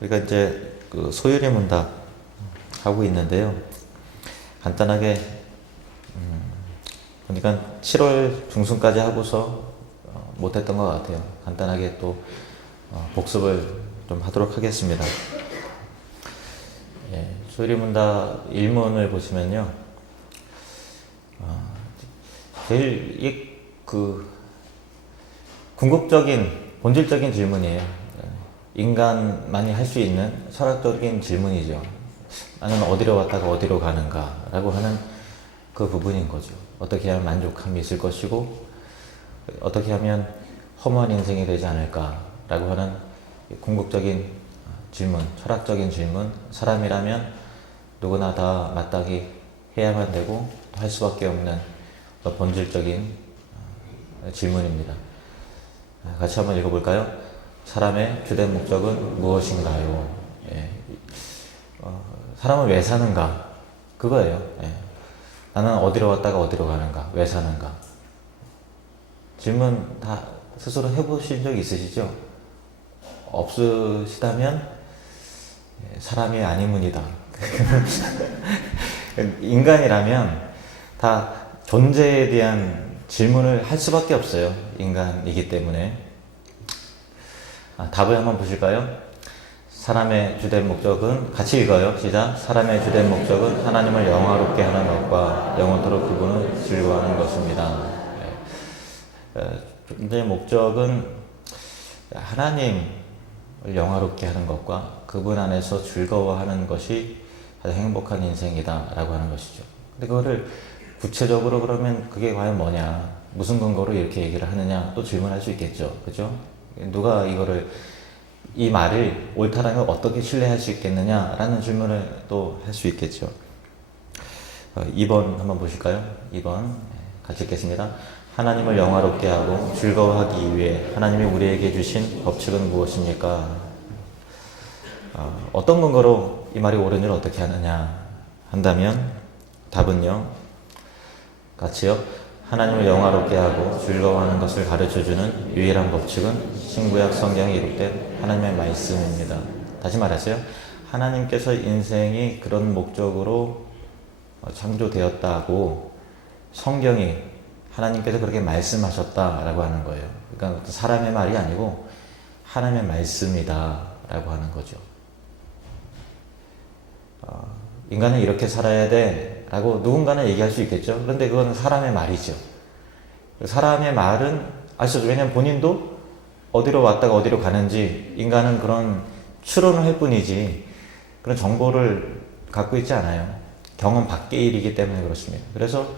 우리가 이제 그 소율의 문답 하고 있는데요. 간단하게 보니까 7월 중순까지 하고서 못했던 것 같아요. 간단하게 또 복습을 좀 하도록 하겠습니다. 예, 소율의 문답 1문을 보시면요. 제일 궁극적인 본질적인 질문이에요. 인간만이 할 수 있는 철학적인 질문이죠. 나는 어디로 왔다가 어디로 가는가 라고 하는 그 부분인 거죠. 어떻게 하면 만족함이 있을 것이고 어떻게 하면 허무한 인생이 되지 않을까 라고 하는 궁극적인 질문, 철학적인 질문. 사람이라면 누구나 다 마땅히 해야만 되고 할 수밖에 없는 본질적인 질문입니다. 같이 한번 읽어볼까요? 사람의 주된 목적은 무엇인가요? 예. 사람은 왜 사는가? 그거예요. 예. 나는 어디로 왔다가 어디로 가는가? 왜 사는가? 질문 다 스스로 해보신 적 있으시죠? 없으시다면 사람이 아니문이다. 인간이라면 다 존재에 대한 질문을 할 수밖에 없어요. 인간이기 때문에. 답을 한번 보실까요? 사람의 주된 목적은, 같이 읽어요. 시작. 사람의 주된 목적은 하나님을 영화롭게 하는 것과 영원토록 그분을 즐거워하는 것입니다. 주된 목적은 하나님을 영화롭게 하는 것과 그분 안에서 즐거워하는 것이 가장 행복한 인생이다 라고 하는 것이죠. 근데 그거를 구체적으로 그러면 그게 과연 뭐냐, 무슨 근거로 이렇게 얘기를 하느냐 또 질문할 수 있겠죠. 그죠? 누가 이 말을 옳다라는 걸 어떻게 신뢰할 수 있겠느냐라는 질문을 또 할 수 있겠죠. 2번 한번 보실까요? 2번 같이 읽겠습니다. 하나님을 영화롭게 하고 즐거워하기 위해 하나님이 우리에게 주신 법칙은 무엇입니까? 어떤 근거로 이 말이 옳은지를 어떻게 하느냐 한다면 답은요. 같이요. 하나님을 영화롭게 하고 즐거워하는 것을 가르쳐주는 유일한 법칙은 신구약 성경에 기록된 하나님의 말씀입니다. 다시 말하세요. 하나님께서 인생이 그런 목적으로 창조되었다고 성경이 하나님께서 그렇게 말씀하셨다라고 하는 거예요. 그러니까 사람의 말이 아니고 하나님의 말씀이다라고 하는 거죠. 인간은 이렇게 살아야 돼 라고 누군가는 얘기할 수 있겠죠. 그런데 그건 사람의 말이죠. 사람의 말은 아시죠? 왜냐하면 본인도 어디로 왔다가 어디로 가는지 인간은 그런 추론을 할 뿐이지 그런 정보를 갖고 있지 않아요. 경험 밖의 일이기 때문에 그렇습니다. 그래서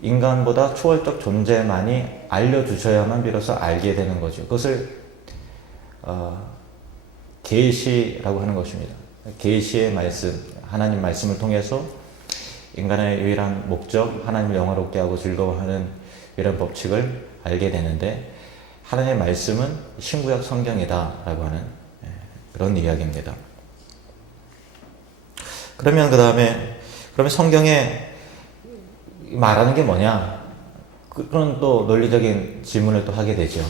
인간보다 초월적 존재만이 알려주셔야만 비로소 알게 되는 거죠. 그것을 계시라고 하는 것입니다. 계시의 말씀, 하나님 말씀을 통해서 인간의 유일한 목적, 하나님을 영화롭게 하고 즐거워하는 이런 법칙을 알게 되는데 하나님의 말씀은 신구약 성경이다 라고 하는 그런 이야기입니다. 그러면 그러면 성경에 말하는 게 뭐냐? 그런 또 논리적인 질문을 또 하게 되죠.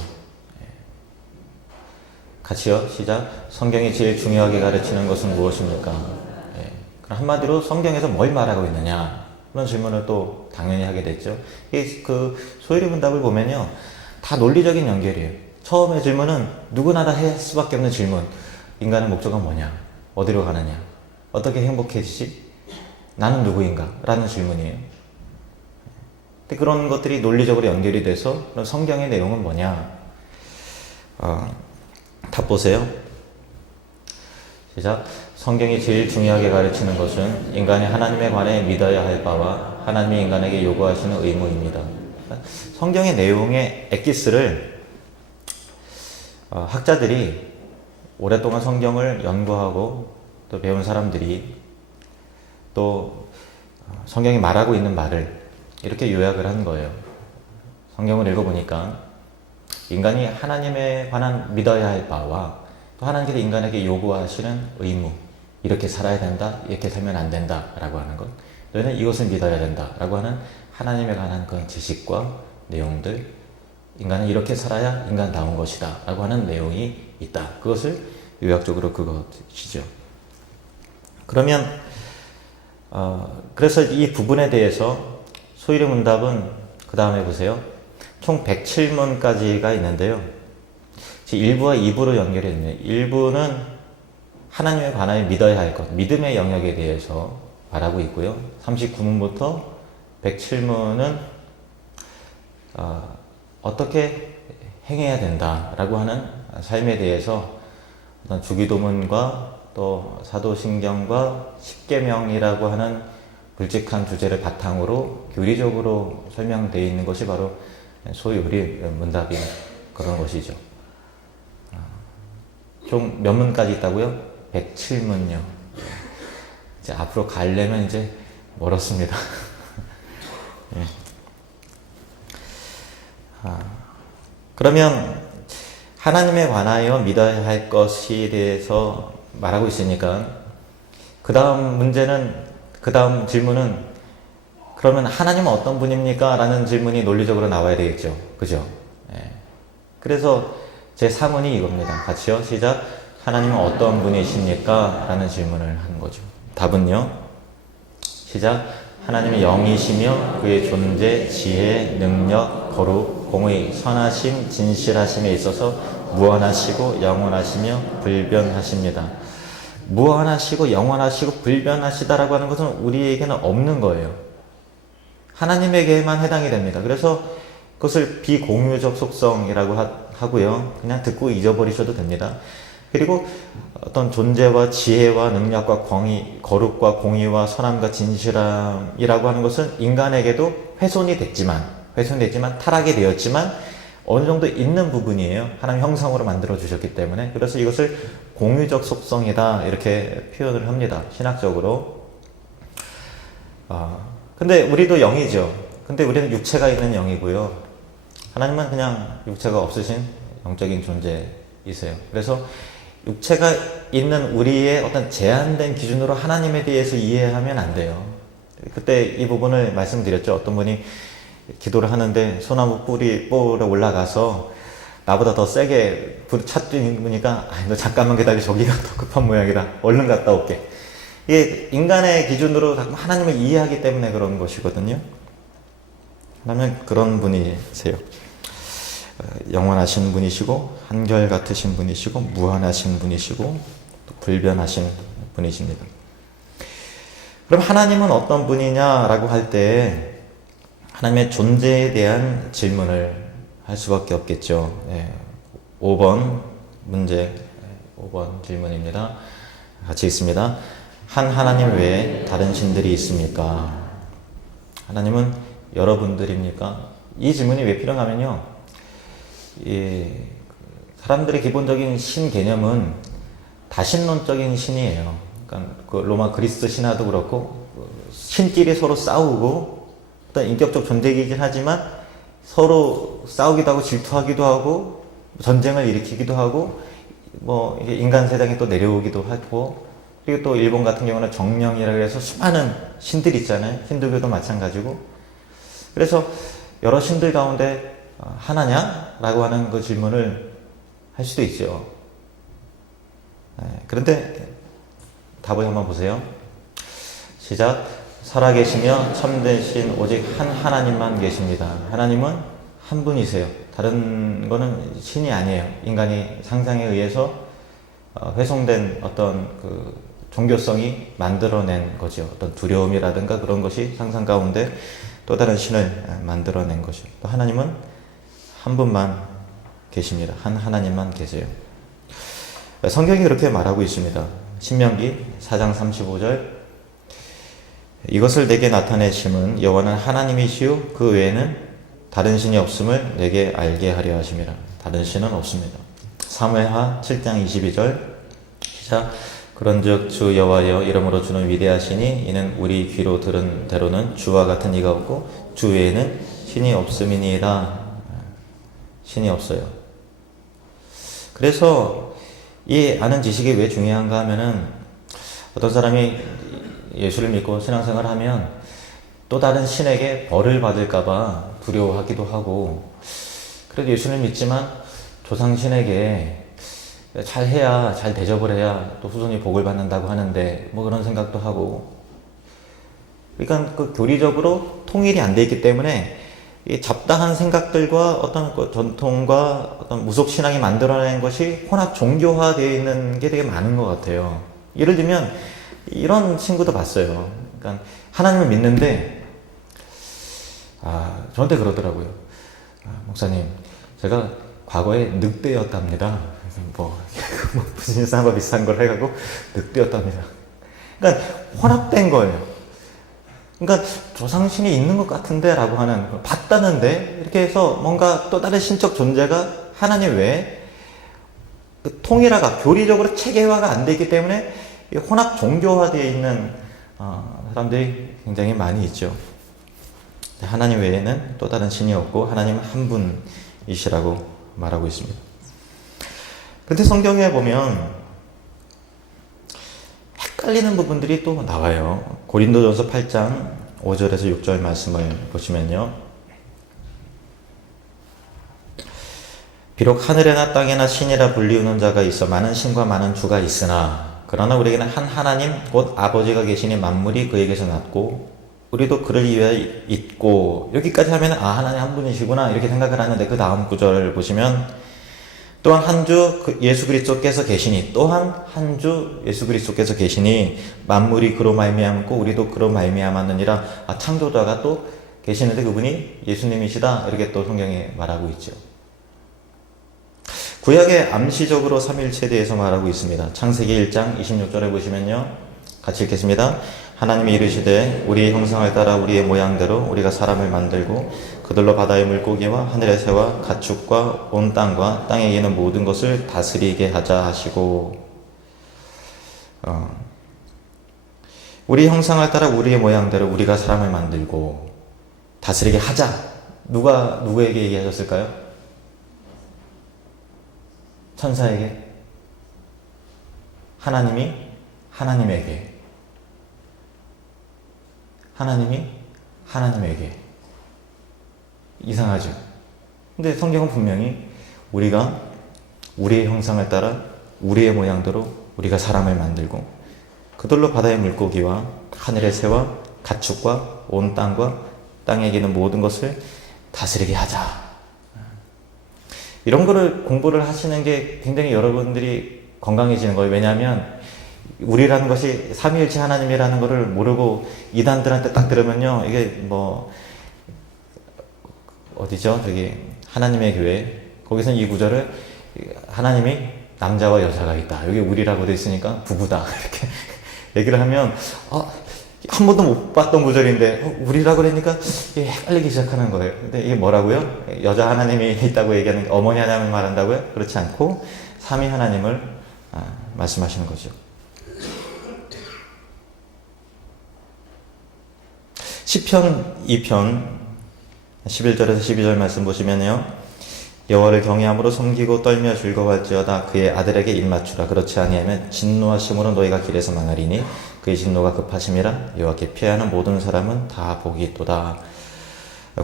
같이요. 시작. 성경이 제일 중요하게 가르치는 것은 무엇입니까? 한마디로 성경에서 뭘 말하고 있느냐 그런 질문을 또 당연히 하게 됐죠. 그 소율의 문답을 보면요 다 논리적인 연결이에요. 처음의 질문은 누구나 다 할 수밖에 없는 질문. 인간의 목적은 뭐냐? 어디로 가느냐? 어떻게 행복해지지? 나는 누구인가? 라는 질문이에요. 근데 그런 것들이 논리적으로 연결이 돼서 그럼 성경의 내용은 뭐냐? 답 보세요. 시작. 성경이 제일 중요하게 가르치는 것은 인간이 하나님에 관해 믿어야 할 바와 하나님이 인간에게 요구하시는 의무입니다. 성경의 내용의 엑기스를 학자들이 오랫동안 성경을 연구하고 또 배운 사람들이 또 성경이 말하고 있는 말을 이렇게 요약을 한 거예요. 성경을 읽어보니까 인간이 하나님에 관한 믿어야 할 바와 또 하나님께서 인간에게 요구하시는 의무, 이렇게 살아야 된다, 이렇게 살면 안 된다 라고 하는 것, 너희는 이것을 믿어야 된다 라고 하는 하나님에 관한 그런 지식과 내용들, 인간은 이렇게 살아야 인간다운 것이다 라고 하는 내용이 있다. 그것을 요약적으로 그것이죠. 그러면 그래서 이 부분에 대해서 소위의 문답은 그 다음에 보세요. 총 107문까지가 있는데요. 1부와 2부로 연결이 있네요. 1부는 하나님에 관하여 믿어야 할 것, 믿음의 영역에 대해서 말하고 있고요. 39문부터 107문은 어떻게 행해야 된다라고 하는 삶에 대해서 어떤 주기도문과 또 사도신경과 십계명이라고 하는 굵직한 주제를 바탕으로 교리적으로 설명되어 있는 것이 바로 소위 우리 문답인 그런 것이죠. 총 몇 문까지 있다고요? 107문요. 이제 앞으로 가려면 이제 멀었습니다. 예. 그러면 하나님에 관하여 믿어야 할 것에 대해서 말하고 있으니까 그 다음 질문은 그러면 하나님은 어떤 분입니까? 라는 질문이 논리적으로 나와야 되겠죠. 그죠? 예. 그래서 제 3문이 이겁니다. 같이요. 시작. 하나님은 어떤 분이십니까? 라는 질문을 하는 거죠. 답은요. 시작. 하나님은 영이시며 그의 존재, 지혜, 능력, 거룩, 공의, 선하심, 진실하심에 있어서 무한하시고 영원하시며 불변하십니다. 무한하시고 영원하시고 불변하시다라고 하는 것은 우리에게는 없는 거예요. 하나님에게만 해당이 됩니다. 그래서 그것을 비공유적 속성이라고 하고요. 그냥 듣고 잊어버리셔도 됩니다. 그리고 어떤 존재와 지혜와 능력과 거룩과 공의와 선함과 진실함이라고 하는 것은 인간에게도 훼손이 됐지만 타락이 되었지만 어느 정도 있는 부분이에요. 하나님 형상으로 만들어 주셨기 때문에. 그래서 이것을 공유적 속성이다 이렇게 표현을 합니다. 신학적으로. 근데 우리도 영이죠. 근데 우리는 육체가 있는 영이고요. 하나님은 그냥 육체가 없으신 영적인 존재이세요. 그래서 육체가 있는 우리의 어떤 제한된 기준으로 하나님에 대해서 이해하면 안 돼요. 그때 이 부분을 말씀드렸죠. 어떤 분이 기도를 하는데 소나무 뿌리에 올라가서 나보다 더 세게 불 찾으니까 너 잠깐만 기다려, 저기가 더 급한 모양이다, 얼른 갔다 올게. 이게 인간의 기준으로 하나님을 이해하기 때문에 그런 것이거든요. 하나님은 그런 분이세요. 영원하신 분이시고 한결같으신 분이시고 무한하신 분이시고 또 불변하신 분이십니다. 그럼 하나님은 어떤 분이냐라고 할 때 하나님의 존재에 대한 질문을 할 수밖에 없겠죠. 5번 문제, 5번 질문입니다. 같이 읽습니다. 한 하나님 외에 다른 신들이 있습니까? 하나님은 여러분들입니까? 이 질문이 왜 필요하면요, 사람들의 기본적인 신 개념은 다신론적인 신이에요. 그러니까 그 로마 그리스 신화도 그렇고 신끼리 서로 싸우고 어떤 인격적 존재이긴 하지만 서로 싸우기도 하고 질투하기도 하고 전쟁을 일으키기도 하고 뭐 이게 인간 세상에 또 내려오기도 하고, 그리고 또 일본 같은 경우는 정령이라고 해서 수많은 신들이 있잖아요. 힌두교도 마찬가지고. 그래서 여러 신들 가운데 하나냐? 라고 하는 그 질문을 할 수도 있죠. 그런데 답을 한번 보세요. 시작. 살아계시며 참되신 오직 한 하나님만 계십니다. 하나님은 한 분이세요. 다른 거는 신이 아니에요. 인간이 상상에 의해서 훼손된 어떤 그 종교성이 만들어낸 거죠. 어떤 두려움이라든가 그런 것이 상상 가운데 또 다른 신을 만들어낸 것이죠. 또 하나님은 한 분만 계십니다. 한 하나님만 계세요. 성경이 그렇게 말하고 있습니다. 신명기 4장 35절. 이것을 내게 나타내심은 여호와는 하나님이시요 그 외에는 다른 신이 없음을 내게 알게 하려 하심이라. 다른 신은 없습니다. 사무엘하 7장 22절. 시작. 그런즉 주 여호와여 이러므로 주는 위대하시니 이는 우리 귀로 들은 대로는 주와 같은 이가 없고 주 외에는 신이 없음이니이다. 신이 없어요. 그래서 이 아는 지식이 왜 중요한가 하면은 어떤 사람이 예수를 믿고 신앙생활을 하면 또 다른 신에게 벌을 받을까봐 두려워하기도 하고, 그래도 예수를 믿지만 조상신에게 잘 해야, 잘 대접을 해야 또 후손이 복을 받는다고 하는데 뭐 그런 생각도 하고, 그러니까 그 교리적으로 통일이 안 돼 있기 때문에 이 잡다한 생각들과 어떤 그 전통과 어떤 무속 신앙이 만들어낸 것이 혼합 종교화되어 있는 게 되게 많은 것 같아요. 예를 들면 이런 친구도 봤어요. 그러니까 하나님을 믿는데 저한테 그러더라고요. 목사님, 제가 과거에 늑대였답니다. 뭐 무슨 상과 비슷한 걸 해가지고 늑대였답니다. 그러니까 혼합된 거예요. 그러니까 조상신이 있는 것 같은데 라고 하는, 봤다는데 이렇게 해서 뭔가 또 다른 신적 존재가 하나님 외에 그 통일화가, 교리적으로 체계화가 안 되어 있기 때문에 혼합 종교화되어 있는 사람들이 굉장히 많이 있죠. 하나님 외에는 또 다른 신이 없고 하나님은 한 분이시라고 말하고 있습니다. 근데 성경에 보면 헷갈리는 부분들이 또 나와요. 고린도전서 8장 5절에서 6절 말씀을 보시면요. 비록 하늘에나 땅에나 신이라 불리우는 자가 있어 많은 신과 많은 주가 있으나 그러나 우리에게는 한 하나님 곧 아버지가 계시니 만물이 그에게서 났고 우리도 그를 위하여 있고, 여기까지 하면 하나님 한 분이시구나 이렇게 생각을 하는데, 그 다음 구절을 보시면 또한 한 주 예수 그리스도께서 계시니, 또한 한 주 예수 그리스도께서 계시니 만물이 그로 말미암고 우리도 그로 말미암았느니라. 창조자가 또 계시는데 그분이 예수님이시다 이렇게 또 성경에 말하고 있죠. 구약에 암시적으로 삼위일체에 대해서 말하고 있습니다. 창세기 1장 26절에 보시면요, 같이 읽겠습니다. 하나님이 이르시되 우리의 형상을 따라 우리의 모양대로 우리가 사람을 만들고 그들로 바다의 물고기와 하늘의 새와 가축과 온 땅과 땅에 있는 모든 것을 다스리게 하자 하시고, 우리 형상을 따라 우리의 모양대로 우리가 사람을 만들고 다스리게 하자. 누구에게 얘기하셨을까요? 천사에게? 하나님이 하나님에게. 하나님이 하나님에게. 이상하죠? 근데 성경은 분명히 우리가 우리의 형상을 따라 우리의 모양대로 우리가 사람을 만들고 그들로 바다의 물고기와 하늘의 새와 가축과 온 땅과 땅에 있는 모든 것을 다스리게 하자. 이런 거를 공부를 하시는 게 굉장히 여러분들이 건강해지는 거예요. 왜냐하면 우리라는 것이 삼위일체 하나님이라는 것을 모르고 이단들한테 딱 들으면요, 이게 뭐 어디죠? 저기 하나님의 교회, 거기서는 이 구절을 하나님이 남자와 여자가 있다, 여기 우리라고 돼 있으니까 부부다 이렇게 얘기를 하면 한 번도 못 봤던 구절인데 우리라고 그러니까 이게 헷갈리기 시작하는 거예요. 근데 이게 뭐라고요? 여자 하나님이 있다고 얘기하는, 어머니 하나님을 말한다고요? 그렇지 않고 삼위 하나님을 말씀하시는 거죠. 시편 2편 11절에서 12절 말씀 보시면요, 여호와를 경외함으로 섬기고 떨며 즐거워할지어다. 그의 아들에게 입맞추라. 그렇지 아니하면 진노하심으로 너희가 길에서 망하리니 그의 진노가 급하심이라. 여호와께 피하는 모든 사람은 다 복이 있도다.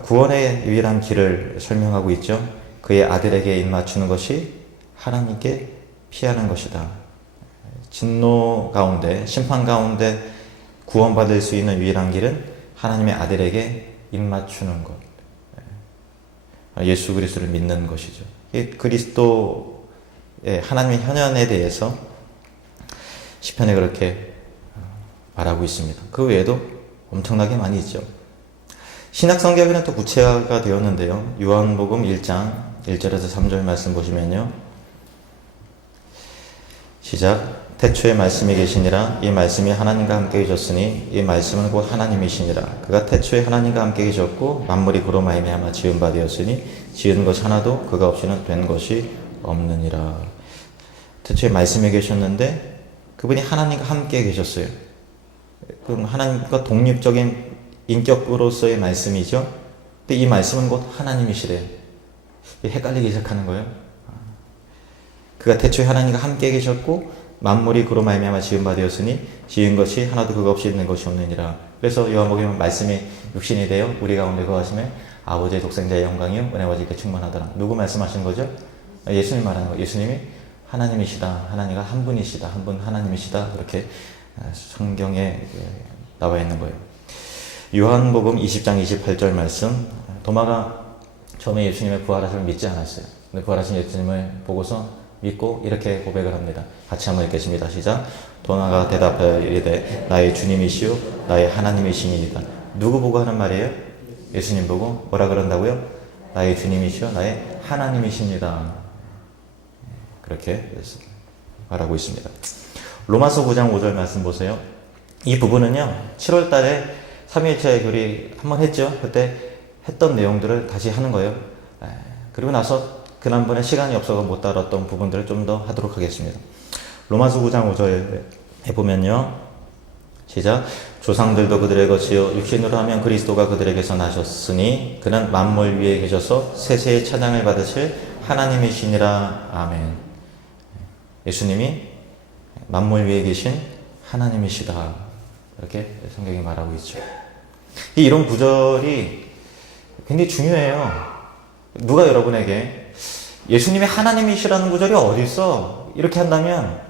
구원의 유일한 길을 설명하고 있죠. 그의 아들에게 입맞추는 것이 하나님께 피하는 것이다. 진노 가운데, 심판 가운데 구원받을 수 있는 유일한 길은 하나님의 아들에게 입맞추는 것, 예수 그리스도를 믿는 것이죠. 그리스도의 하나님의 현현에 대해서 시편에 그렇게 말하고 있습니다. 그 외에도 엄청나게 많이 있죠. 신약 성경에는 또 구체화가 되었는데요. 요한복음 1장 1절에서 3절 말씀 보시면요, 시작. 태초에 말씀이 계시니라. 이 말씀이 하나님과 함께 계셨으니 이 말씀은 곧 하나님이시니라. 그가 태초에 하나님과 함께 계셨고 만물이 그로 말미암아 지은 바 되었으니 지은 것이 하나도 그가 없이는 된 것이 없느니라. 태초에 말씀이 계셨는데 그분이 하나님과 함께 계셨어요. 그럼 하나님과 독립적인 인격으로서의 말씀이죠. 근데 이 말씀은 곧 하나님이시래. 헷갈리기 시작하는 거예요. 그가 태초에 하나님과 함께 계셨고 만물이 그로 말미암아 지은 바 되었으니 지은 것이 하나도 그가 없이 있는 것이 없느니라. 그래서 요한복음 말씀이 육신이 되어 우리 가운데 거하심에 아버지의 독생자의 영광이요 은혜와 지혜가 충만하더라. 누구 말씀하신 거죠? 예수님 말하는 거예요. 예수님이 하나님이시다. 하나님과 한 분이시다. 한 분 하나님이시다. 그렇게 성경에 나와 있는 거예요. 요한복음 20장 28절 말씀. 도마가 처음에 예수님의 부활하심을 믿지 않았어요. 근데 부활하신 예수님을 보고서 믿고 이렇게 고백을 합니다. 같이 한번 읽겠습니다. 시작. 도마가 대답하여 이르되 나의 주님이시요 나의 하나님이시니이다. 누구 보고 하는 말이에요? 예수님 보고 뭐라 그런다고요? 나의 주님이시요 나의 하나님이십니다. 그렇게 말하고 있습니다. 로마서 9장 5절 말씀 보세요. 이 부분은요, 7월 달에 삼위일체 교리 한번 했죠. 그때 했던 내용들을 다시 하는 거예요. 그리고 나서 지난번에 시간이 없어서 못 다뤘던 부분들을 좀 더 하도록 하겠습니다. 로마서 9장 5절에 보면요. 시작. 조상들도 그들의 것이요 육신으로 하면 그리스도가 그들에게서 나셨으니 그는 만물 위에 계셔서 세세의 찬양을 받으실 하나님이시니라. 아멘. 예수님이 만물 위에 계신 하나님이시다. 이렇게 성경이 말하고 있죠. 이런 구절이 굉장히 중요해요. 누가 여러분에게 예수님이 하나님이시라는 구절이 어디 있어? 이렇게 한다면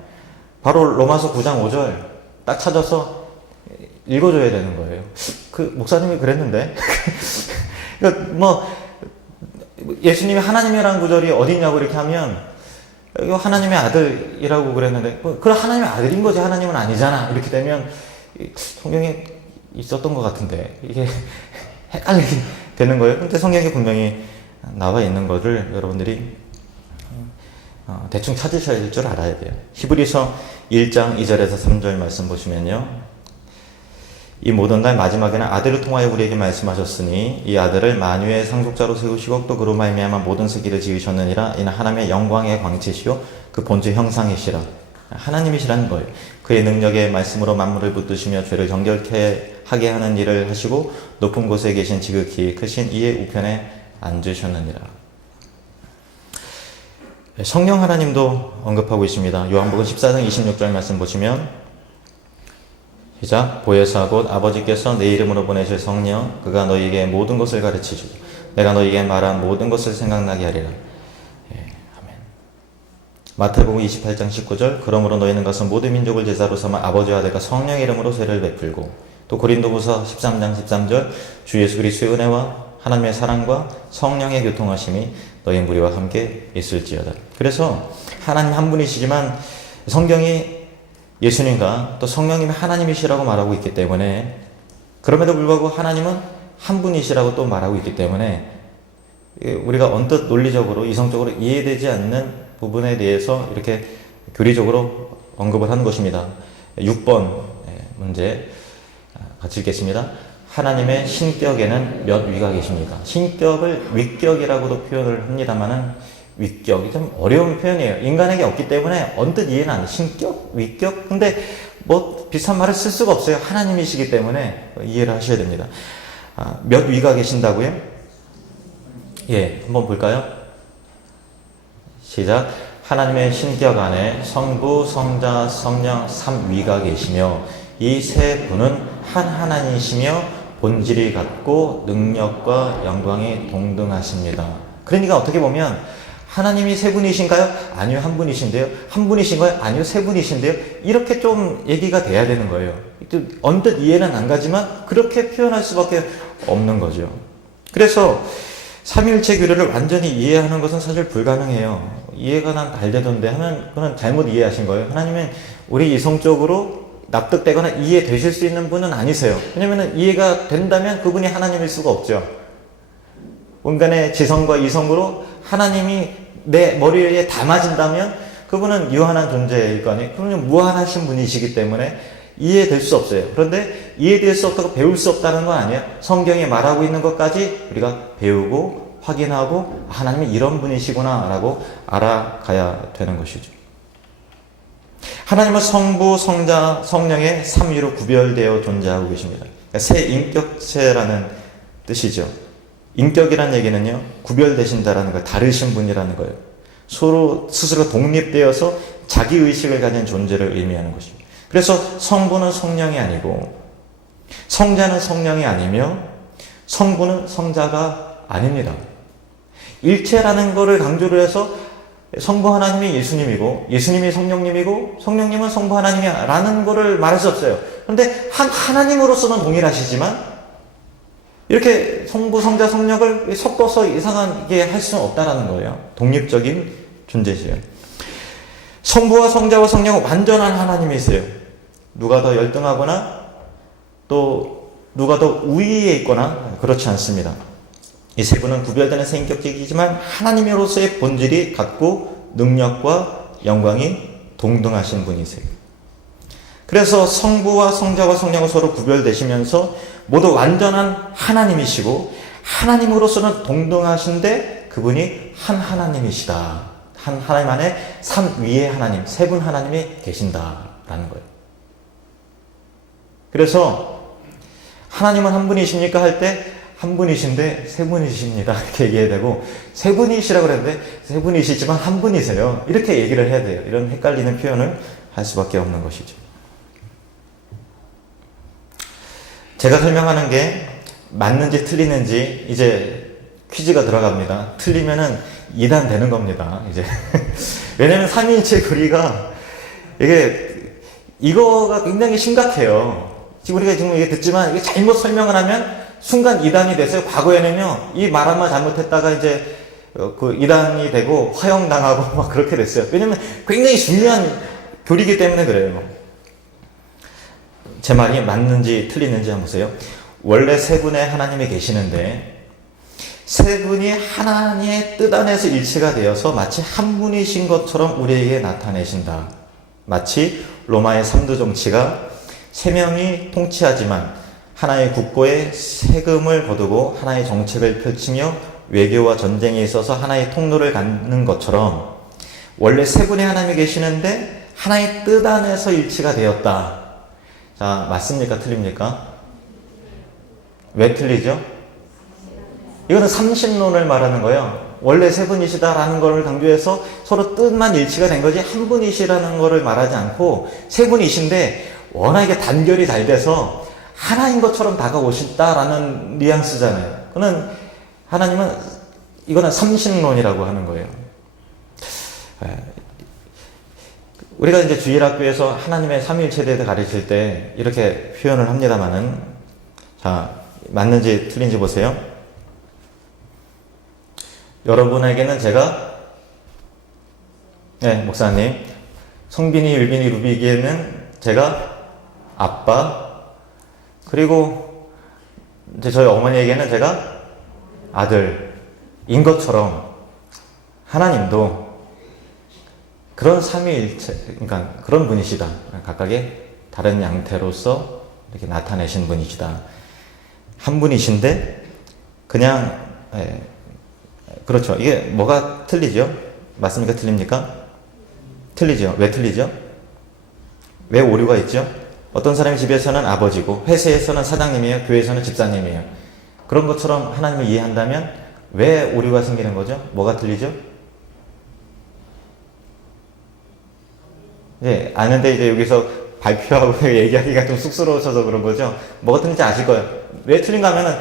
바로 로마서 9장 5절 딱 찾아서 읽어줘야 되는 거예요. 목사님이 그랬는데 그러니까 예수님이 하나님이라는 구절이 어디 있냐고 이렇게 하면 이거 하나님의 아들이라고 그랬는데 그래 하나님의 아들인 거지 하나님은 아니잖아. 이렇게 되면 성경에 있었던 것 같은데 이게 헷갈리게 되는 거예요. 근데 성경에 분명히 나와 있는 것을 여러분들이 대충 찾으셔야 될 줄 알아야 돼요. 히브리서 1장 2절에서 3절 말씀 보시면요. 이 모든 날 마지막에는 아들을 통하여 우리에게 말씀하셨으니 이 아들을 만유의 상속자로 세우시고 또 그로 말미암아 모든 세기를 지으셨느니라. 이는 하나님의 영광의 광채시요 그 본체 형상이시라. 하나님이시라는 거예요. 그의 능력의 말씀으로 만물을 붙드시며 죄를 정결케 하게 하는 일을 하시고 높은 곳에 계신 지극히 크신 이의 우편에 앉으셨느니라. 성령 하나님도 언급하고 있습니다. 요한복음 14장 26절 말씀 보시면 시작. 보혜사 곧 아버지께서 내 이름으로 보내실 성령 그가 너희에게 모든 것을 가르치시고 내가 너희에게 말한 모든 것을 생각나게 하리라. 아멘. 마태복음 28장 19절 그러므로 너희는 가서 모든 민족을 제자로 삼아 아버지와 아들과 성령의 이름으로 세례를 베풀고 또 고린도후서 13장 13절 주 예수 그리스도의 은혜와 하나님의 사랑과 성령의 교통하심이 너희 무리와 함께 있을지어다. 그래서 하나님 한 분이시지만 성경이 예수님과 또 성령님이 하나님이시라고 말하고 있기 때문에 그럼에도 불구하고 하나님은 한 분이시라고 또 말하고 있기 때문에 우리가 언뜻 논리적으로 이성적으로 이해되지 않는 부분에 대해서 이렇게 교리적으로 언급을 하는 것입니다. 6번 문제 같이 읽겠습니다. 하나님의 신격에는 몇 위가 계십니까? 신격을 위격이라고도 표현을 합니다만은 위격이 좀 어려운 표현이에요. 인간에게 없기 때문에 언뜻 이해는 안 돼요. 신격, 위격. 근데 비슷한 말을 쓸 수가 없어요. 하나님이시기 때문에 이해를 하셔야 됩니다. 몇 위가 계신다고요? 한번 볼까요? 시작. 하나님의 신격 안에 성부, 성자, 성령 3위가 계시며 이 세 분은 한 하나님이시며 본질이 같고 능력과 영광이 동등하십니다. 그러니까 어떻게 보면 하나님이 세 분이신가요? 아니요, 한 분이신데요. 한 분이신가요? 아니요, 세 분이신데요. 이렇게 좀 얘기가 돼야 되는 거예요. 언뜻 이해는 안 가지만 그렇게 표현할 수밖에 없는 거죠. 그래서 삼위일체 교리를 완전히 이해하는 것은 사실 불가능해요. 이해가 난 잘 되던데 하면 그건 잘못 이해하신 거예요. 하나님은 우리 이성적으로 납득되거나 이해되실 수 있는 분은 아니세요. 왜냐하면 이해가 된다면 그분이 하나님일 수가 없죠. 인간의 지성과 이성으로 하나님이 내 머리에 담아진다면 그분은 유한한 존재일 거 아니에요. 그분은 무한하신 분이시기 때문에 이해될 수 없어요. 그런데 이해될 수 없다고 배울 수 없다는 건 아니에요. 성경에 말하고 있는 것까지 우리가 배우고 확인하고 하나님이 이런 분이시구나 라고 알아가야 되는 것이죠. 하나님은 성부, 성자, 성령의 삼위로 구별되어 존재하고 계십니다. 그러니까 세 인격체라는 뜻이죠. 인격이란 얘기는요, 구별되신다라는 거예요. 다르신 분이라는 거예요. 서로 스스로 독립되어서 자기의식을 가진 존재를 의미하는 것입니다. 그래서 성부는 성령이 아니고 성자는 성령이 아니며 성부는 성자가 아닙니다. 일체라는 것을 강조를 해서 성부 하나님이 예수님이고 예수님이 성령님이고 성령님은 성부 하나님이야 라는 거를 말할 수 없어요. 그런데 한 하나님으로서는 동일하시지만 이렇게 성부, 성자, 성령을 섞어서 이상하게 할 수는 없다라는 거예요. 독립적인 존재시에요. 성부와 성자와 성령은 완전한 하나님이세요. 누가 더 열등하거나 또 누가 더 우위에 있거나 그렇지 않습니다. 이 세 분은 구별되는 성격이지만 하나님으로서의 본질이 같고 능력과 영광이 동등하신 분이세요. 그래서 성부와 성자와 성령은 서로 구별되시면서 모두 완전한 하나님이시고 하나님으로서는 동등하신데 그분이 한 하나님이시다. 한 하나님 안에 삼 위의 하나님, 세 분 하나님이 계신다라는 거예요. 그래서 하나님은 한 분이십니까? 할 때 한 분이신데 세 분이십니다. 이렇게 얘기해야 되고 세 분이시라고 그랬는데 세 분이시지만 한 분이세요. 이렇게 얘기를 해야 돼요. 이런 헷갈리는 표현을 할 수밖에 없는 것이죠. 제가 설명하는 게 맞는지 틀리는지 이제 퀴즈가 들어갑니다. 틀리면은 2단 되는 겁니다. 이제 왜냐면 삼위일체 교리가 이거가 굉장히 심각해요. 지금 우리가 지금 이게 듣지만 이게 잘못 설명을 하면 순간 2단이 됐어요. 과거에는요 이 말 한번 잘못했다가 이제 그 2단이 되고 화형당하고 막 그렇게 됐어요. 왜냐면 굉장히 중요한 교리이기 때문에 그래요. 제 말이 맞는지 틀리는지 한번 보세요. 원래 세 분의 하나님이 계시는데 세 분이 하나님의 뜻 안에서 일치가 되어서 마치 한 분이신 것처럼 우리에게 나타내신다. 마치 로마의 3두 정치가 세 명이 통치하지만 하나의 국고에 세금을 거두고 하나의 정책을 펼치며 외교와 전쟁에 있어서 하나의 통로를 갖는 것처럼 원래 세 분의 하나님이 계시는데 하나의 뜻 안에서 일치가 되었다. 자, 맞습니까? 틀립니까? 왜 틀리죠? 이거는 삼신론을 말하는 거예요. 원래 세 분이시다라는 것을 강조해서 서로 뜻만 일치가 된 거지 한 분이시라는 것을 말하지 않고 세 분이신데 워낙에 단결이 잘 돼서 하나인 것처럼 다가오신다라는 뉘앙스잖아요. 그는 하나님은 이거는 삼신론이라고 하는 거예요. 우리가 이제 주일학교에서 하나님의 삼위일체에 대해 가르칠 때 이렇게 표현을 합니다만은 자 맞는지 틀린지 보세요. 여러분에게는 제가 목사님 성빈이, 율빈이, 루비에게는 제가 아빠 그리고 이제 저희 어머니에게는 제가 아들인 것처럼 하나님도 그런 삼위일체, 그러니까 그런 분이시다. 각각의 다른 양태로서 이렇게 나타내신 분이시다. 한 분이신데 그냥 그렇죠. 이게 뭐가 틀리죠? 맞습니까? 틀립니까? 틀리죠. 왜 틀리죠? 왜 오류가 있죠? 어떤 사람이 집에서는 아버지고 회사에서는 사장님이에요. 교회에서는 집사님이에요. 그런 것처럼 하나님을 이해한다면 왜 오류가 생기는 거죠? 뭐가 틀리죠? 아는데 이제 여기서 발표하고 얘기하기가 좀 쑥스러워져서 그런 거죠. 뭐가 틀린지 아실 거예요. 왜 틀린가 하면은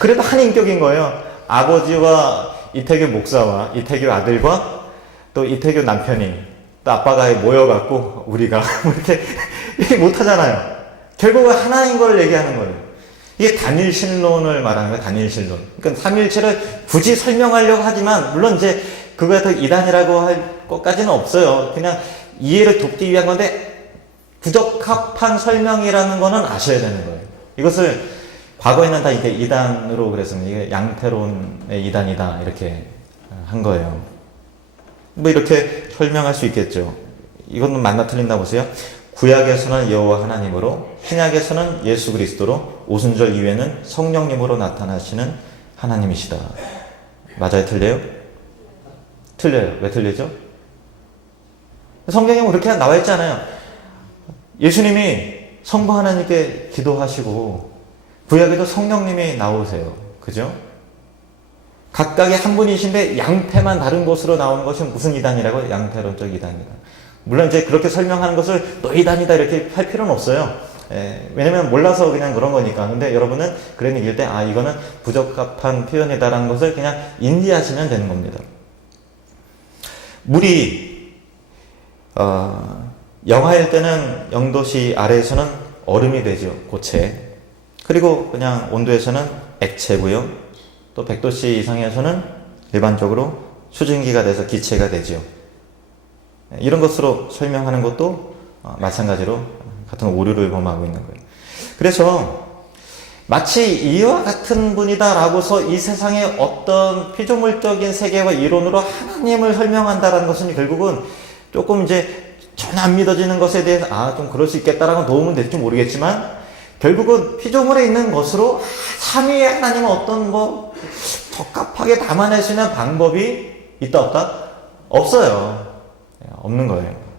그래도 한 인격인 거예요. 아버지와 이태규 목사와 이태규 아들과 또 이태규 남편이 또 아빠가 모여갖고 우리가 이렇게 못하잖아요. 결국은 하나인 걸 얘기하는 거예요. 이게 단일신론을 말하는 거예요. 단일신론. 그러니까 삼일체를 굳이 설명하려고 하지만 물론 이제 그거에 더 이단이라고 할 것까지는 없어요. 그냥 이해를 돕기 위한 건데 부적합한 설명이라는 거는 아셔야 되는 거예요. 이것을 과거에는 다 이제 이단으로 그랬습니다. 이게 양태론의 이단이다 이렇게 한 거예요. 뭐 이렇게 설명할 수 있겠죠. 이거는 맞나 틀린다 보세요. 구약에서는 여호와 하나님으로 신약에서는 예수 그리스도로 오순절 이후에는 성령님으로 나타나시는 하나님이시다. 맞아요? 틀려요? 틀려요. 왜 틀리죠? 성경에 그렇게 나와 있잖아요. 예수님이 성부 하나님께 기도하시고 구약에도 성령님이 나오세요. 그죠? 각각의 한 분이신데 양태만 다른 곳으로 나오는 것이 무슨 이단이라고? 양태론적 이단이다. 물론 이제 그렇게 설명하는 것을 너 이단이다 이렇게 할 필요는 없어요. 왜냐면 몰라서 그냥 그런 거니까. 근데 여러분은 그런 얘기일 때 이거는 부적합한 표현이다라는 것을 그냥 인지하시면 되는 겁니다. 물이 영하일 때는 0도씨 아래에서는 얼음이 되죠. 고체. 그리고 그냥 온도에서는 액체고요. 또 100도씨 이상에서는 일반적으로 수증기가 돼서 기체가 되죠. 이런 것으로 설명하는 것도 마찬가지로 같은 오류를 범하고 있는 거예요. 그래서 마치 이와 같은 분이다라고서 이 세상의 어떤 피조물적인 세계와 이론으로 하나님을 설명한다라는 것은 결국은 조금 이제 전혀 안 믿어지는 것에 대해서 좀 그럴 수 있겠다라고 도움은 될지 모르겠지만 결국은 피조물에 있는 것으로 삼위의 하나님은 어떤 적합하게 담아낼 수 있는 방법이 있다 없다? 없어요. 없는 거예요.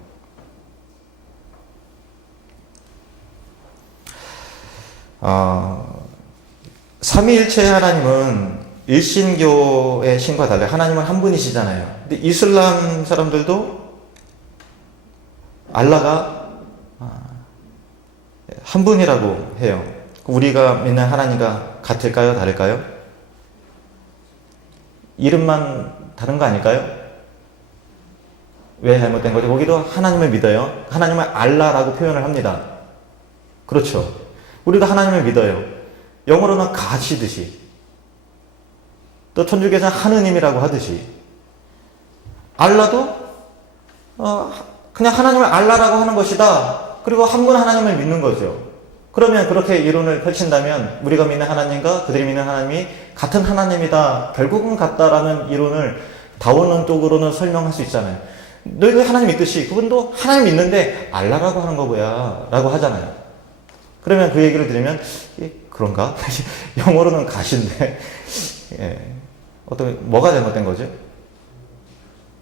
삼위일체의 하나님은 일신교의 신과 달리 하나님은 한 분이시잖아요. 근데 이슬람 사람들도 알라가 한 분이라고 해요. 우리가 믿는 하나님과 같을까요? 다를까요? 이름만 다른 거 아닐까요? 왜 잘못된 거죠? 거기도 하나님을 믿어요. 하나님을 알라라고 표현을 합니다. 그렇죠. 우리도 하나님을 믿어요. 영어로는 가시듯이. 또 천주교에서는 하느님이라고 하듯이. 알라도 그냥 하나님을 알라라고 하는 것이다. 그리고 한 분 하나님을 믿는 거죠. 그러면 그렇게 이론을 펼친다면 우리가 믿는 하나님과 그들이 믿는 하나님이 같은 하나님이다. 결국은 같다라는 이론을 다원론적으로는 설명할 수 있잖아요. 너희도 하나님 믿듯이 그분도 하나님 믿는데 알라라고 하는 거고요 라고 하잖아요. 그러면 그 얘기를 들으면 그런가? 영어로는 가신데 뭐가 잘못된 거죠?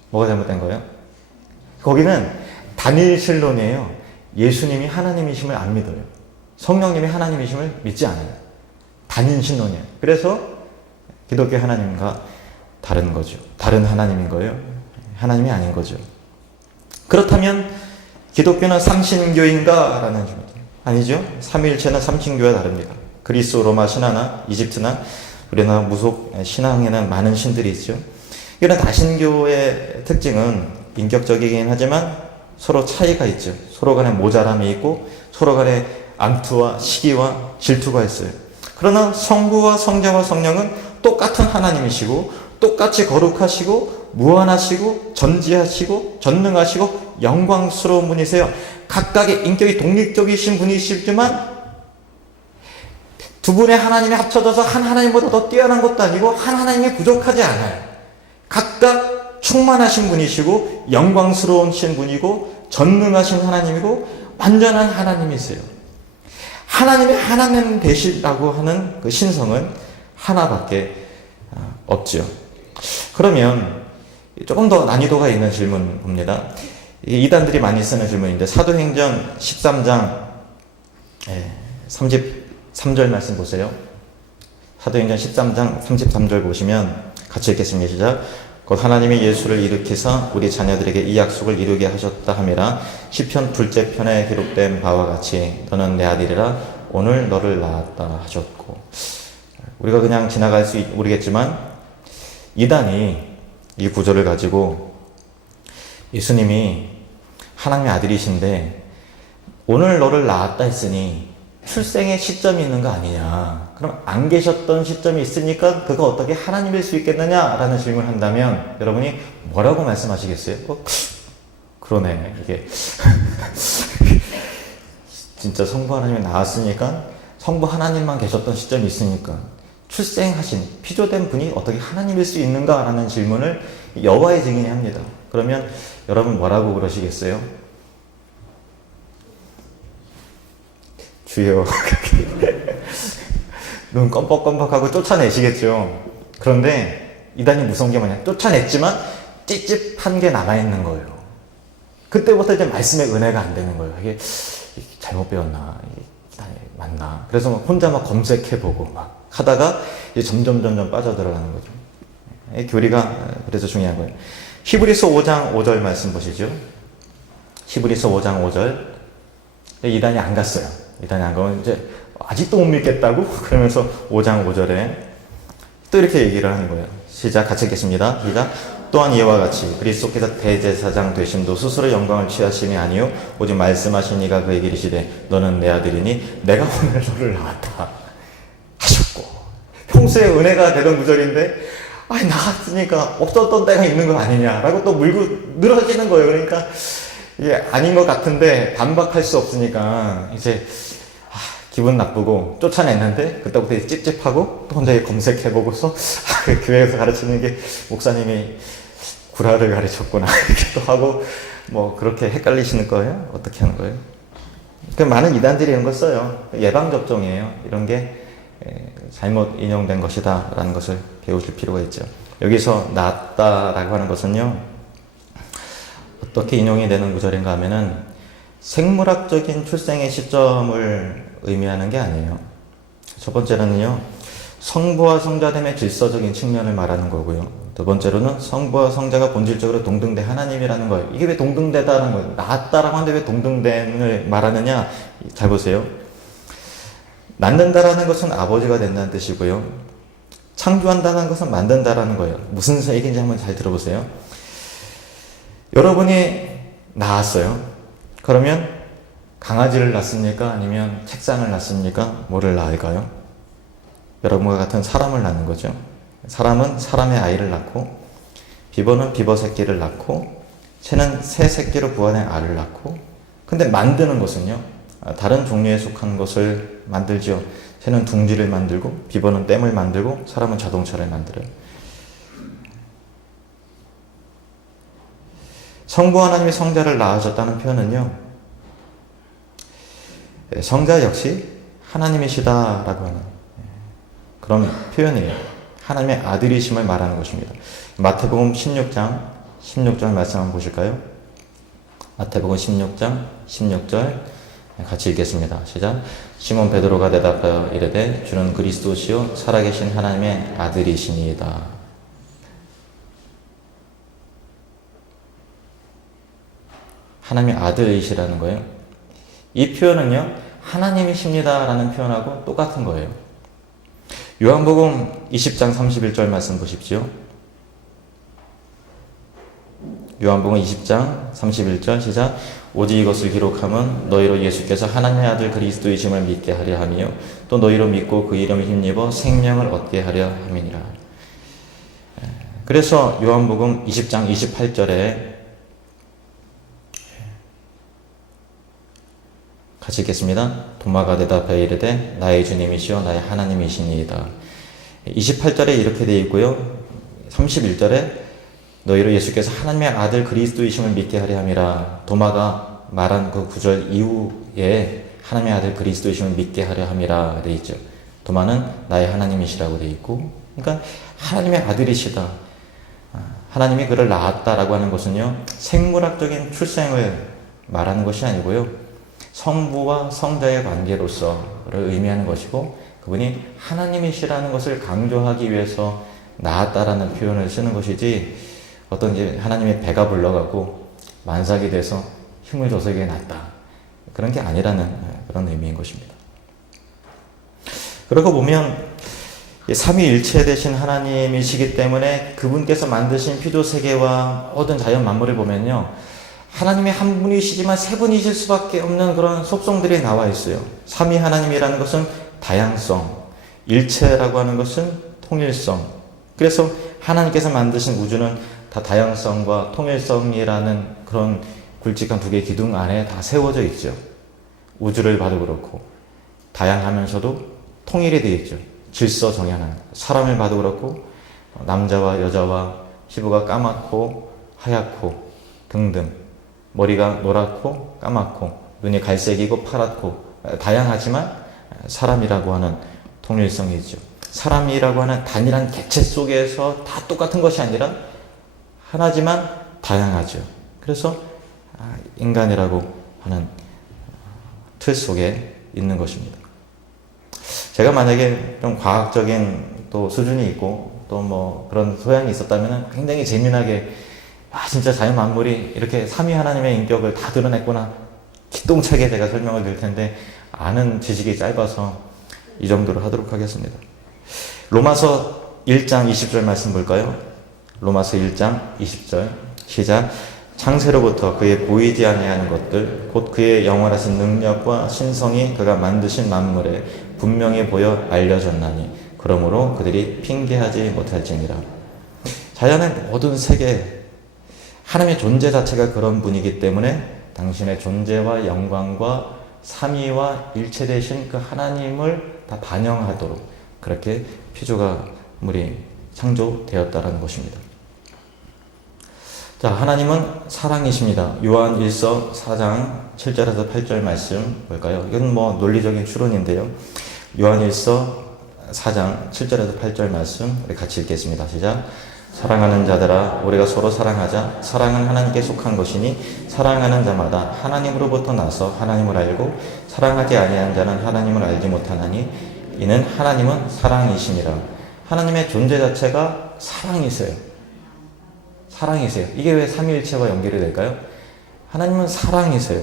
뭐가 잘못된 거예요? 거기는 단일신론이에요. 예수님이 하나님이심을 안 믿어요. 성령님이 하나님이심을 믿지 않아요. 단일신론이에요. 그래서 기독교 하나님과 다른 거죠. 다른 하나님인 거예요. 하나님이 아닌 거죠. 그렇다면 기독교는 삼신교인가? 라는 질문. 아니죠. 삼위일체는 삼신교와 다릅니다. 그리스, 로마 신화나 이집트나 우리나라 무속 신앙에는 많은 신들이 있죠. 이런 다신교의 특징은 인격적이긴 하지만 서로 차이가 있죠. 서로 간에 모자람이 있고 서로 간에 암투와 시기와 질투가 있어요. 그러나 성부와 성자와 성령은 똑같은 하나님이시고 똑같이 거룩하시고 무한하시고 전지하시고 전능하시고 영광스러운 분이세요. 각각의 인격이 독립적이신 분이시지만 두 분의 하나님이 합쳐져서 한 하나님보다 더 뛰어난 것도 아니고 한 하나님이 부족하지 않아요. 각각 충만하신 분이시고 영광스러우신 분이고 전능하신 하나님이고 완전한 하나님이세요. 하나님의 하나님 되시라고 하는 그 신성은 하나밖에 없죠. 그러면 조금 더 난이도가 있는 질문 봅니다. 이단들이 많이 쓰는 질문인데 사도행전 13장 33절 말씀 보세요. 사도행전 13장 33절 보시면 같이 읽겠습니다. 시작. 곧 하나님이 예수를 일으키사 우리 자녀들에게 이 약속을 이루게 하셨다 하미라. 시편 둘째 편에 기록된 바와 같이 너는 내 아들이라 오늘 너를 낳았다 하셨고. 우리가 그냥 지나갈 수 모르겠지만 이단이 이 구절을 가지고 예수님이 하나님의 아들이신데 오늘 너를 낳았다 했으니 출생의 시점이 있는 거 아니냐. 그럼 안 계셨던 시점이 있으니까 그거 어떻게 하나님일 수 있겠느냐라는 질문을 한다면 여러분이 뭐라고 말씀하시겠어요? 그러네. 이게 진짜 성부 하나님이 나왔으니까 성부 하나님만 계셨던 시점이 있으니까 출생하신 피조된 분이 어떻게 하나님일 수 있는가라는 질문을 여호와의 증인이 합니다. 그러면 여러분 뭐라고 그러시겠어요? 주여 눈 껌뻑껌뻑하고 쫓아내시겠죠. 그런데 이단이 무서운 게 뭐냐, 쫓아냈지만 찝찝한 게 남아있는 거예요. 그때부터 이제 말씀의 은혜가 안 되는 거예요. 이게 잘못 배웠나, 이게 맞나. 그래서 혼자 막 검색해보고 막 하다가 이제 점점 빠져들어가는 거죠. 이 교리가 그래서 중요한 거예요. 히브리서 5장 5절 말씀 보시죠. 히브리서 5장 5절. 이단이 안 갔어요. 이단이 안 가면 이제 아직도 못 믿겠다고? 그러면서 5장 5절에 또 이렇게 얘기를 하는 거예요. 시작, 같이 읽겠습니다. 시작. 또한 이와 같이 그리스도께서 대제사장 되심도 스스로 영광을 취하심이 아니요 오직 말씀하신 이가 그에게 이르시되 너는 내 아들이니 내가 오늘 너를 낳았다 하셨고, 평소에 은혜가 되던 구절인데 아니 낳았으니까 없었던 때가 있는 거 아니냐라고 또 물고 늘어지는 거예요. 그러니까 이게 아닌 것 같은데 반박할 수 없으니까 이제 기분 나쁘고 쫓아냈는데 그때부터 이제 찝찝하고 또 혼자 검색해보고서 그 교회에서 가르치는 게 목사님이 구라를 가르쳤구나 이렇게 또 하고 뭐 그렇게 헷갈리시는 거예요? 어떻게 하는 거예요? 그 많은 이단들이 이런 걸 써요. 예방접종이에요. 이런 게 잘못 인용된 것이다 라는 것을 배우실 필요가 있죠. 여기서 낳았다라고 하는 것은요, 어떻게 인용이 되는 구절인가 하면은 생물학적인 출생의 시점을 의미하는 게 아니에요. 첫 번째로는요, 성부와 성자됨의 질서적인 측면을 말하는 거고요. 두 번째로는 성부와 성자가 본질적으로 동등대 하나님이라는 거예요. 이게 왜 동등대다는 거예요? 낳았다라고 하는데 왜 동등됨을 말하느냐? 잘 보세요. 낳는다라는 것은 아버지가 된다는 뜻이고요. 창조한다는 것은 만든다라는 거예요. 무슨 얘기인지 한번 잘 들어보세요. 여러분이 낳았어요. 그러면 강아지를 낳습니까? 아니면 책상을 낳습니까? 뭐를 낳을까요? 여러분과 같은 사람을 낳는 거죠. 사람은 사람의 아이를 낳고, 비버는 비버 새끼를 낳고, 새는 새 새끼로 부화된 알을 낳고, 근데 만드는 것은요, 다른 종류에 속한 것을 만들죠. 새는 둥지를 만들고, 비버는 댐을 만들고, 사람은 자동차를 만들어요. 성부 하나님이 성자를 낳으셨다는 표현은요, 성자 역시 하나님이시다라고 하는 그런 표현이에요. 하나님의 아들이심을 말하는 것입니다. 마태복음 16장 16절 말씀 한번 보실까요? 마태복음 16장 16절 같이 읽겠습니다. 시작. 시몬 베드로가 대답하여 이르되 주는 그리스도시요 살아계신 하나님의 아들이시니이다. 하나님의 아들이시라는 거예요. 이 표현은요, 하나님이십니다 라는 표현하고 똑같은 거예요. 요한복음 20장 31절 말씀 보십시오. 요한복음 20장 31절 시작. 오직 이것을 기록함은 너희로 예수께서 하나님의 아들 그리스도이심을 믿게 하려 함이요 또 너희로 믿고 그 이름을 힘입어 생명을 얻게 하려 함이니라. 그래서 요한복음 20장 28절에 같이 읽겠습니다. 도마가 대답하여 이르되 나의 주님이시여 나의 하나님이시니이다. 28절에 이렇게 되어 있고요. 31절에 너희로 예수께서 하나님의 아들 그리스도이심을 믿게 하려 함이라. 도마가 말한 그 구절 이후에 하나님의 아들 그리스도이심을 믿게 하려 함이라 되어 있죠. 도마는 나의 하나님이시라고 되어 있고, 그러니까 하나님의 아들이시다. 하나님이 그를 낳았다라고 하는 것은요, 생물학적인 출생을 말하는 것이 아니고요, 성부와 성자의 관계로서를 의미하는 것이고, 그분이 하나님이시라는 것을 강조하기 위해서 낳았다라는 표현을 쓰는 것이지, 어떤 이제 하나님의 배가 불러가고 만삭이 돼서 힘을 줘서 이게 낳았다, 그런 게 아니라는 그런 의미인 것입니다. 그러고 보면 삼위일체 되신 하나님이시기 때문에 그분께서 만드신 피조세계와 모든 자연 만물을 보면요, 하나님이 한 분이시지만 세 분이실 수밖에 없는 그런 속성들이 나와 있어요. 삼위 하나님이라는 것은 다양성, 일체라고 하는 것은 통일성. 그래서 하나님께서 만드신 우주는 다 다양성과 통일성이라는 그런 굵직한 두 개의 기둥 안에 다 세워져 있죠. 우주를 봐도 그렇고 다양하면서도 통일이 되어 있죠. 질서 정연한. 사람을 봐도 그렇고 남자와 여자와 피부가 까맣고 하얗고 등등, 머리가 노랗고 까맣고 눈이 갈색이고 파랗고 다양하지만 사람이라고 하는 통일성이죠. 사람이라고 하는 단일한 객체 속에서 다 똑같은 것이 아니라 하나지만 다양하죠. 그래서 인간이라고 하는 틀 속에 있는 것입니다. 제가 만약에 좀 과학적인 또 수준이 있고 또 뭐 그런 소양이 있었다면 굉장히 재미나게 진짜 자연 만물이 이렇게 삼위 하나님의 인격을 다 드러냈구나, 기똥차게 제가 설명을 드릴 텐데 아는 지식이 짧아서 이 정도로 하도록 하겠습니다. 로마서 1장 20절 말씀 볼까요? 로마서 1장 20절 시작. 창세로부터 그의 보이지 아니하는 것들 곧 그의 영원하신 능력과 신성이 그가 만드신 만물에 분명히 보여 알려졌나니 그러므로 그들이 핑계하지 못할지니라. 자연의 모든 세계, 하나님의 존재 자체가 그런 분이기 때문에 당신의 존재와 영광과 삼위와 일체 되신 그 하나님을 다 반영하도록 그렇게 피조가물이 창조되었다라는 것입니다. 자, 하나님은 사랑이십니다. 요한 1서 4장 7절에서 8절 말씀 볼까요? 이건 논리적인 추론인데요. 요한 1서 4장 7절에서 8절 말씀 우리 같이 읽겠습니다. 시작. 사랑하는 자들아 우리가 서로 사랑하자. 사랑은 하나님께 속한 것이니 사랑하는 자마다 하나님으로부터 나서 하나님을 알고 사랑하지 아니하는 자는 하나님을 알지 못하나니 이는 하나님은 사랑이시니라. 하나님의 존재 자체가 사랑이세요. 사랑이세요. 이게 왜 삼위일체와 연결이 될까요? 하나님은 사랑이세요.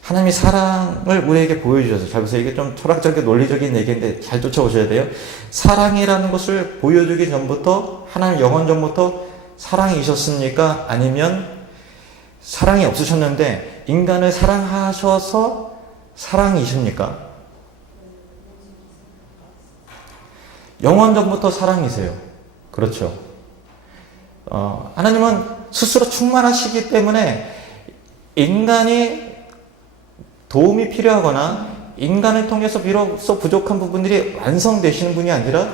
하나님이 사랑을 우리에게 보여주셔서, 잘 보세요. 이게 좀 철학적인 논리적인 얘기인데 잘 쫓아오셔야 돼요. 사랑이라는 것을 보여주기 전부터, 하나님 영원 전부터 사랑이셨습니까? 아니면 사랑이 없으셨는데 인간을 사랑하셔서 사랑이십니까? 영원 전부터 사랑이세요. 그렇죠. 하나님은 스스로 충만하시기 때문에 인간이 도움이 필요하거나 인간을 통해서 비로소 부족한 부분들이 완성되시는 분이 아니라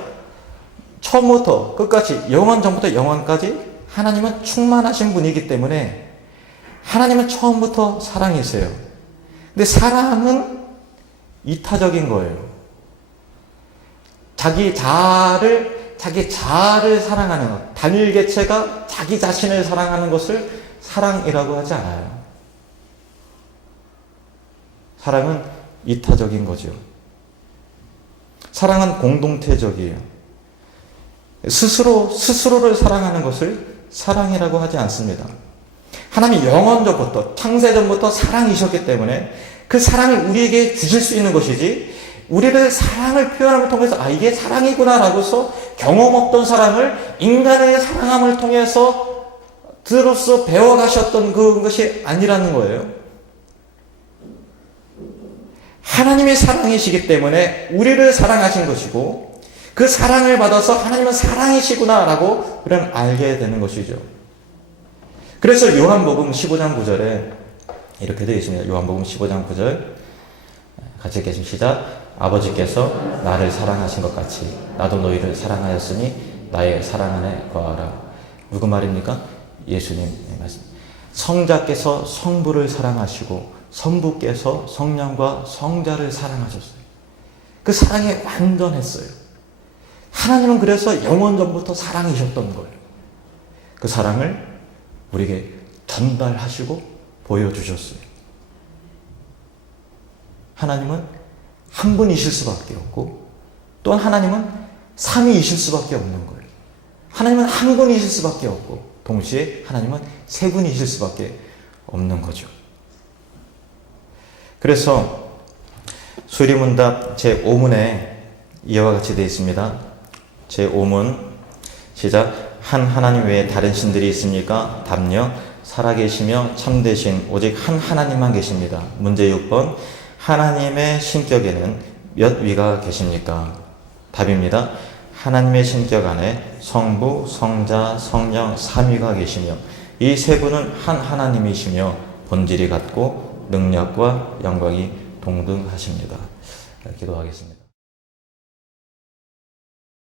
처음부터 끝까지 영원 전부터 영원까지 하나님은 충만하신 분이기 때문에 하나님은 처음부터 사랑이세요. 근데 사랑은 이타적인 거예요. 자기 자아를 사랑하는 것, 단일 개체가 자기 자신을 사랑하는 것을 사랑이라고 하지 않아요. 사랑은 이타적인 거죠. 사랑은 공동체적이에요. 스스로를 사랑하는 것을 사랑이라고 하지 않습니다. 하나님이 영원 전부터, 창세 전부터 사랑이셨기 때문에 그 사랑을 우리에게 주실 수 있는 것이지, 우리를 사랑을 표현함을 통해서 이게 사랑이구나라고서 경험 없던 사랑을 인간의 사랑함을 통해서 들어서 배워가셨던 그것이 아니라는 거예요. 하나님의 사랑이시기 때문에 우리를 사랑하신 것이고 그 사랑을 받아서 하나님은 사랑이시구나라고 우리는 알게 되는 것이죠. 그래서 요한복음 15장 9절에 이렇게 되어 있습니다. 요한복음 15장 9절 같이 읽겠습니다. 시작. 아버지께서 나를 사랑하신 것 같이 나도 너희를 사랑하였으니 나의 사랑 안에 거하라. 누구 말입니까? 예수님의 말씀. 성자께서 성부를 사랑하시고 성부께서 성령과 성자를 사랑하셨어요. 그 사랑이 완전했어요. 하나님은 그래서 영원 전부터 사랑이셨던 거예요. 그 사랑을 우리에게 전달하시고 보여주셨어요. 하나님은 한 분이실 수밖에 없고 또한 하나님은 삼위이실 수밖에 없는 거예요. 하나님은 한 분이실 수밖에 없고 동시에 하나님은 세 분이실 수밖에 없는 거죠. 그래서 수리문답 제5문에 이와 같이 되어 있습니다. 제5문 시작. 한 하나님 외에 다른 신들이 있습니까? 답요. 살아계시며 참되신 오직 한 하나님만 계십니다. 문제 6번. 하나님의 신격에는 몇 위가 계십니까? 답입니다. 하나님의 신격 안에 성부, 성자, 성령, 삼위가 계시며 이 세 분은 한 하나님이시며 본질이 같고 능력과 영광이 동등하십니다. 기도하겠습니다.